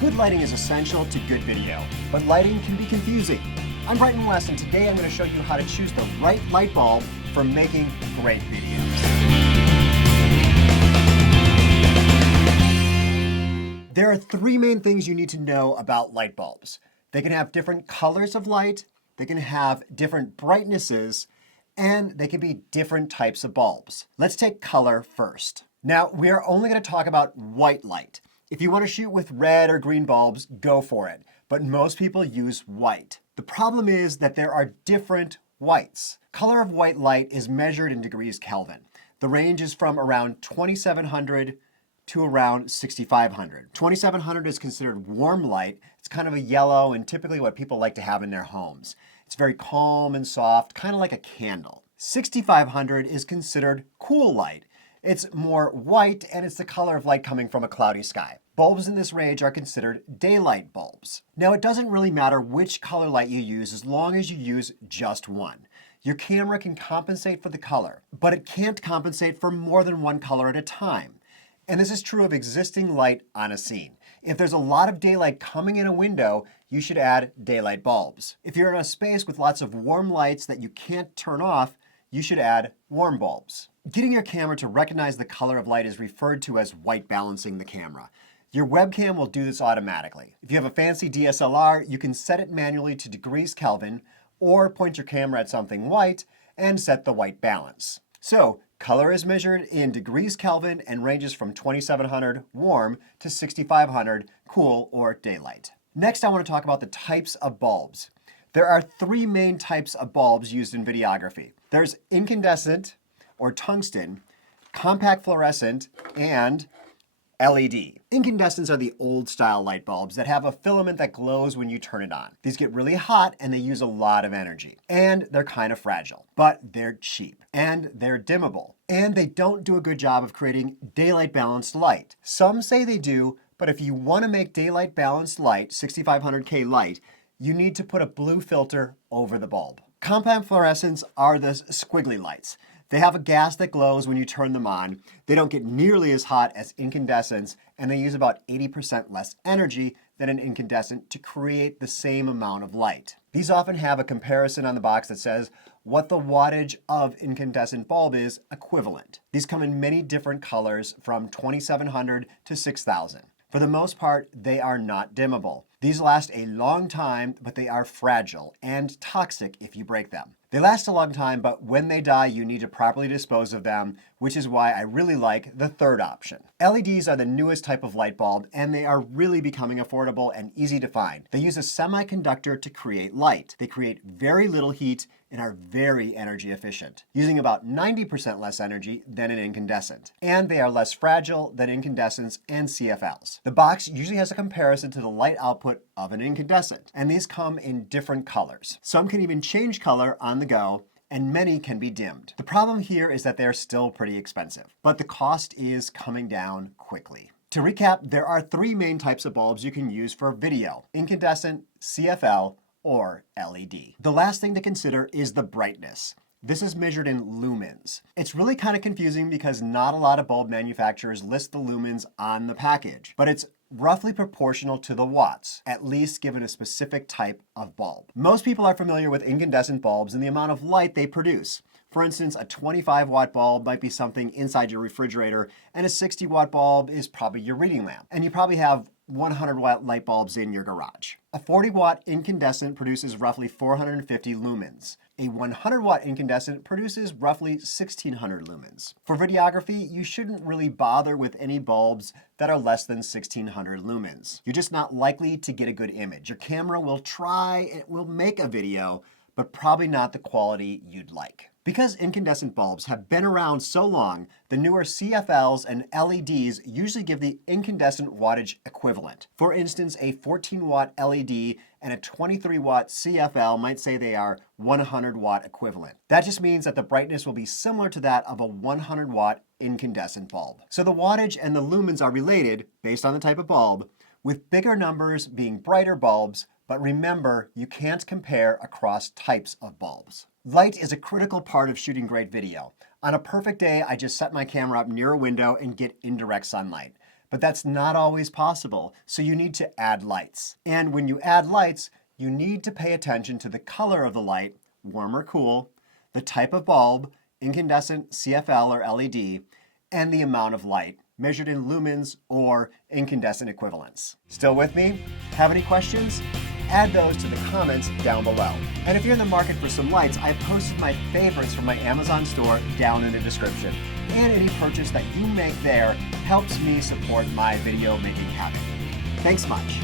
Good lighting is essential to good video, but lighting can be confusing. I'm Brighton West, and today I'm going to show you how to choose the right light bulb for making great videos. There are three main things you need to know about light bulbs. They can have different colors of light, they can have different brightnesses, and they can be different types of bulbs. Let's take color first. Now, we are only going to talk about white light. If you want to shoot with red or green bulbs, go for it. But most people use white. The problem is that there are different whites. Color of white light is measured in degrees Kelvin. The range is from around 2700 to around 6500. 2700 is considered warm light. It's kind of a yellow and typically what people like to have in their homes. It's very calm and soft, kind of like a candle. 6500 is considered cool light. It's more white and it's the color of light coming from a cloudy sky. Bulbs in this range are considered daylight bulbs. Now, it doesn't really matter which color light you use as long as you use just one. Your camera can compensate for the color, but it can't compensate for more than one color at a time. And this is true of existing light on a scene. If there's a lot of daylight coming in a window, you should add daylight bulbs. If you're in a space with lots of warm lights that you can't turn off, you should add warm bulbs. Getting your camera to recognize the color of light is referred to as white balancing the camera. Your webcam will do this automatically. If you have a fancy DSLR, you can set it manually to degrees Kelvin or point your camera at something white and set the white balance. So, color is measured in degrees Kelvin and ranges from 2700 warm to 6500 cool or daylight. Next, I want to talk about the types of bulbs. There are three main types of bulbs used in videography. There's incandescent or tungsten, compact fluorescent, and LED. Incandescents are the old style light bulbs that have a filament that glows when you turn it on. These get really hot and they use a lot of energy. And they're kind of fragile, but they're cheap and they're dimmable. And they don't do a good job of creating daylight balanced light. Some say they do, but if you want to make daylight balanced light, 6500K light, you need to put a blue filter over the bulb. Compact fluorescents are the squiggly lights. They have a gas that glows when you turn them on. They don't get nearly as hot as incandescents, and they use about 80% less energy than an incandescent to create the same amount of light. These often have a comparison on the box that says what the wattage of incandescent bulb is equivalent. These come in many different colors from 2700 to 6000. For the most part, they are not dimmable. These last a long time, but they are fragile and toxic if you break them. They last a long time, but when they die, you need to properly dispose of them, which is why I really like the third option. LEDs are the newest type of light bulb, and they are really becoming affordable and easy to find. They use a semiconductor to create light. They create very little heat and are very energy efficient, using about 90% less energy than an incandescent. And they are less fragile than incandescents and CFLs. The box usually has a comparison to the light output of an incandescent, and these come in different colors. Some can even change color on the go, and many can be dimmed. The problem here is that they're still pretty expensive, but the cost is coming down quickly. To recap, there are three main types of bulbs you can use for video: incandescent, CFL, or LED. The last thing to consider is the brightness. This is measured in lumens. It's really kind of confusing because not a lot of bulb manufacturers list the lumens on the package, but it's roughly proportional to the watts, at least given a specific type of bulb. Most people are familiar with incandescent bulbs and the amount of light they produce. For instance, a 25-watt bulb might be something inside your refrigerator, and a 60-watt bulb is probably your reading lamp. And you probably have 100-watt light bulbs in your garage. A 40-watt incandescent produces roughly 450 lumens. A 100-watt incandescent produces roughly 1600 lumens. For videography, you shouldn't really bother with any bulbs that are less than 1600 lumens. You're just not likely to get a good image. Your camera will try, it will make a video, but probably not the quality you'd like. Because incandescent bulbs have been around so long, the newer CFLs and LEDs usually give the incandescent wattage equivalent. For instance, a 14-watt LED and a 23-watt CFL might say they are 100-watt equivalent. That just means that the brightness will be similar to that of a 100-watt incandescent bulb. So the wattage and the lumens are related, based on the type of bulb, with bigger numbers being brighter bulbs, but remember, you can't compare across types of bulbs. Light is a critical part of shooting great video. On a perfect day, I just set my camera up near a window and get indirect sunlight. But that's not always possible, so you need to add lights. And when you add lights, you need to pay attention to the color of the light, warm or cool, the type of bulb, incandescent, CFL, or LED, and the amount of light, measured in lumens or incandescent equivalents. Still with me? Have any questions? Add those to the comments down below. And if you're in the market for some lights, I've posted my favorites from my Amazon store down in the description. And any purchase that you make there helps me support my video making habit. Thanks much.